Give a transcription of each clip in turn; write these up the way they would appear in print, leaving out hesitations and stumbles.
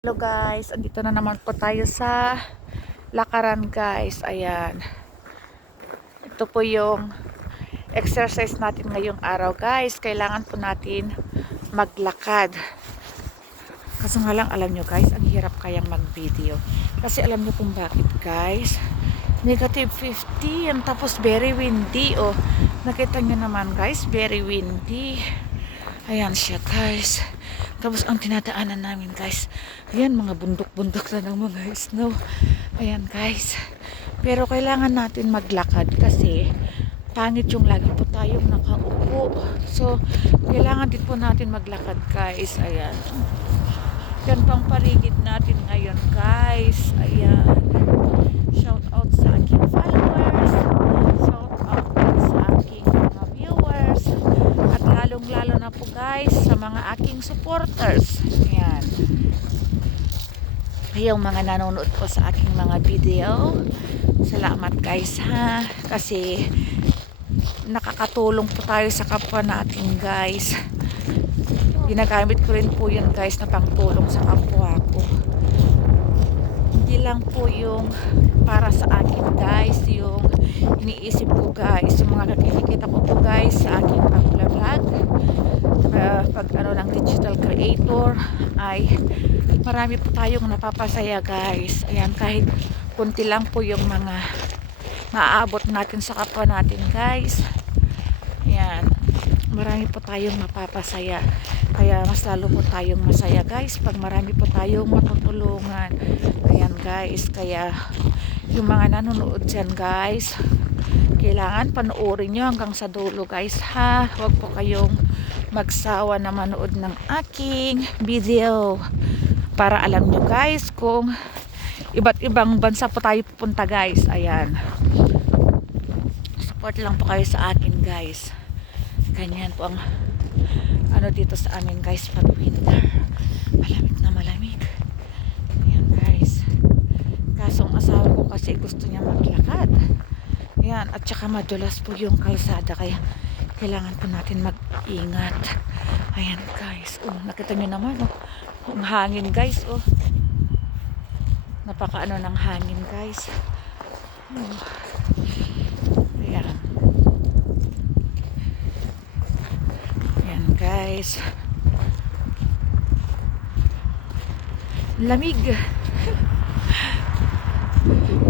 Hello guys, andito na naman po tayo sa lakaran guys. Ayan. Ito po yung exercise natin ngayong araw guys. Kailangan po natin maglakad. Kaso nga lang alam nyo guys, ang hirap kayang mag-video. Kasi alam nyo kung bakit guys. Negative 50 yan, tapos very windy. Oh, nakita nyo naman guys, very windy. Ayan siya guys. Tapos ang tinadaanan namin guys, ayan mga bundok-bundok na ng mga snow. Ayan guys. Pero kailangan natin maglakad kasi pangit yung lagi po tayong nakaupo. So, kailangan din po natin maglakad guys. Ayan. Yan pang paligid natin ngayon guys. Ayan. Shout out sa aking followers. Shout out sa aking mga viewers. At lalong-lalo na po guys sa mga aking supporters. Ayan. Yung mga nanonood po sa aking mga video. Salamat guys ha. Kasi nakakatulong po tayo sa kapwa natin guys. Ginagamit ko rin po yun guys na pangtulong sa kapwa ko. Hindi lang po yung para sa akin guys, yung iniisip ko guys, yung mga nakikita ko po guys sa aking pag-vlog, pag ano ng digital creator, ay marami po tayong napapasaya guys. Ayan, kahit kunti lang po yung mga maaabot natin sa kapwa natin guys. Ayan, marami po tayong mapapasaya. Kaya mas lalo po tayong masaya guys pag marami po tayong matutulungan. Ayan guys, kaya yung mga nanonood dyan guys, kailangan panoorin nyo hanggang sa dulo guys ha. Huwag po kayong magsawa na manood ng aking video para alam nyo guys kung iba't ibang bansa po tayo pupunta guys. Ayan, support lang po kayo sa akin guys. Ganyan po ang ano dito sa amin guys pag winter, malamig na malamig. Ayan guys, kaso ang asawa ko kasi gusto niya maglakad. Ayan, at saka madulas po yung kalsada kaya kailangan po natin mag-ingat. Ayan guys, oh, nakita nyo naman oh, ang hangin guys, oh, napaka ano ng hangin guys. Oh. Ayan. Ayan guys, lamig.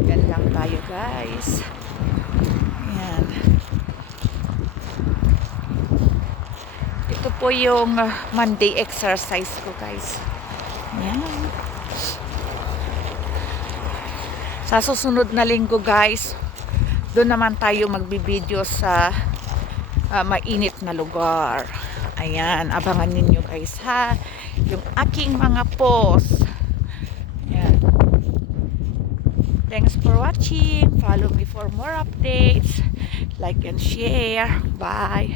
Yan lang tayo guys. Ayan. Ito po yung Monday exercise ko guys. Ayan. Sa susunod na linggo guys, doon naman tayo magbibideo sa mainit na lugar. Ayan, abangan ninyo guys ha, yung aking mga post. Ayan. Thanks for watching. Follow me for more updates. Like and share. Bye.